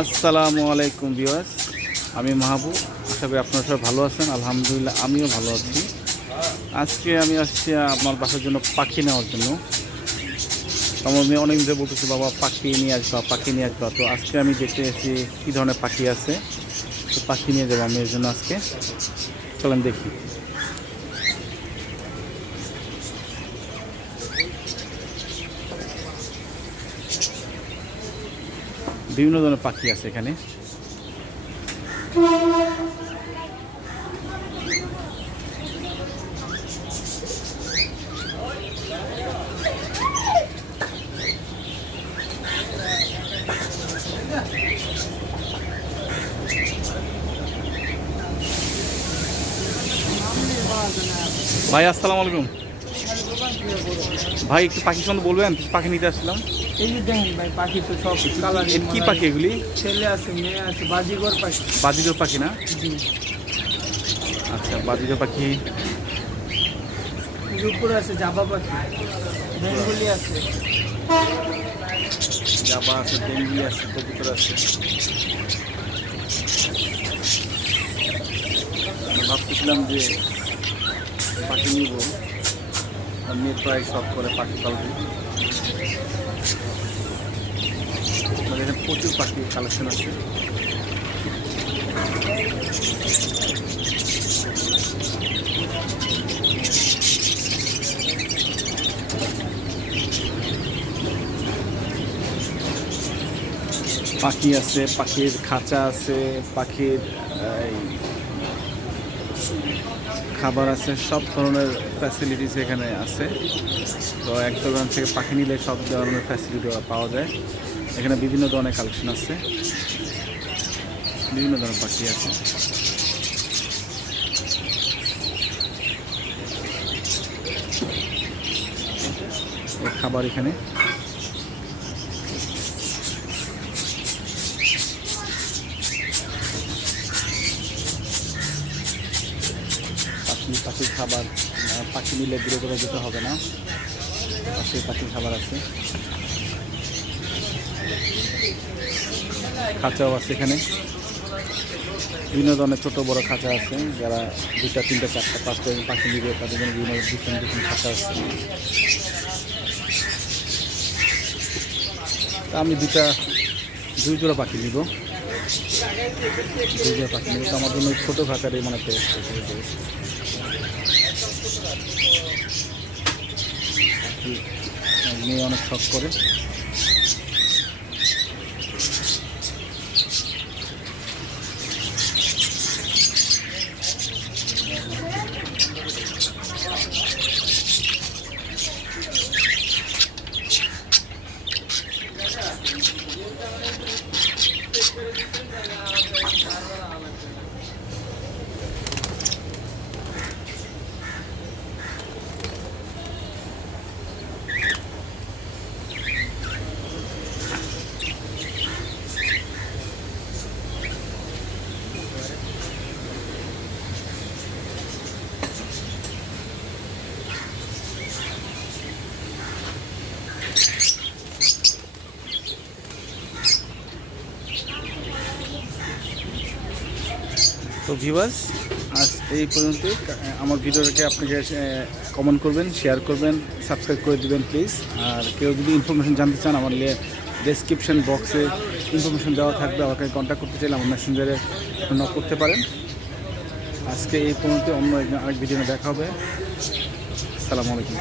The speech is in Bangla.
আসসালামু আলাইকুম ভিউয়ার্স, আমি মাহবুব। আশা করি আপনারা সবাই ভালো আছেন। আলহামদুলিল্লাহ আমিও ভালো আছি। আজকে আমি আসছি আমার বাসার জন্য পাখি নেওয়ার জন্য। আমার মেয়ে অনেক দিন বলতেছে, বাবা পাখি নিয়ে আসবা, পাখি নিয়ে আসবা। তো আজকে আমি দেখতে এসেছি কী ধরনের পাখি আছে, তো পাখি নিয়ে যাবো আমি এর জন্য আজকে। চলেন দেখি। বিভিন্ন ধরনের পাখি আছে এখানে। ভাই আসসালামু আলাইকুম। ভাই একটু পাখি সম্বন্ধে বলবেন? পাখি নিতে আসছিলাম। এই যে দেখেন ভাই, পাখি তো সব কালার। কি পাখি এগুলি? ছেলে আছে, মেয়ে আছে, বাজিগর পাখি। বাজিগর পাখি না? জি। আচ্ছা, বাজিগর পাখি। উপরে আছে জাবা পাখি, বেঙ্গলি আছে। জাবা আছে, বেঙ্গলি আছে, কবুতর আছে। ভাবতেছিলাম যে পাখি নিব, মেয়ে প্রায় সব করে পাখি পালবে। আমাদের এখানে প্রচুর পাখির কালেকশন আছে। পাখি আছে, পাখির খাঁচা আছে, পাখির খাবার আছে, সব ধরনের ফ্যাসিলিটিস এখানে আছে। তো এক দোকান থেকে পাখি নিলে সব ধরনের ফ্যাসিলিটি পাওয়া যায়। এখানে বিভিন্ন ধরনের কালেকশন আছে, বিভিন্ন ধরনের পাখি আছে। খাবার এখানে পাখির খাবার। পাখি নিলে দূরে করে যেতে হবে না, পাশে পাখির খাবার আছে। খাঁচাও আছে এখানে, বিভিন্ন ধরনের ছোটো বড় খাঁচা আছে। যারা 2টা 3টা 4টা 5টা পাখি নিবে তাদের জন্য বিভিন্ন ডিফারেন্ট খাঁচা আছে। তা আমি 2 জোড়া পাখি নিব, 2 জোড়া পাখি নিব। তো আমার জন্য ছোটো খাঁচারই মানে টেস্ট মেয়ে অনেক শখ করে। তো ভিউয়ার্স, আজ এই পর্যন্তই। আমার ভিডিওটাকে আপনাকে কমেন্ট করবেন, শেয়ার করবেন, সাবস্ক্রাইব করে দেবেন প্লিজ। আর কেউ যদি ইনফরমেশন জানতে চান, আমার ডেসক্রিপশন বক্সে ইনফরমেশন দেওয়া থাকবে। আমাকে কন্ট্যাক্ট করতে চাইলে আমার মেসেঞ্জারে নক করতে পারেন। আজকে এই পর্যন্ত, অন্য আরেক ভিডিও দেখা হবে। আসসালামু আলাইকুম।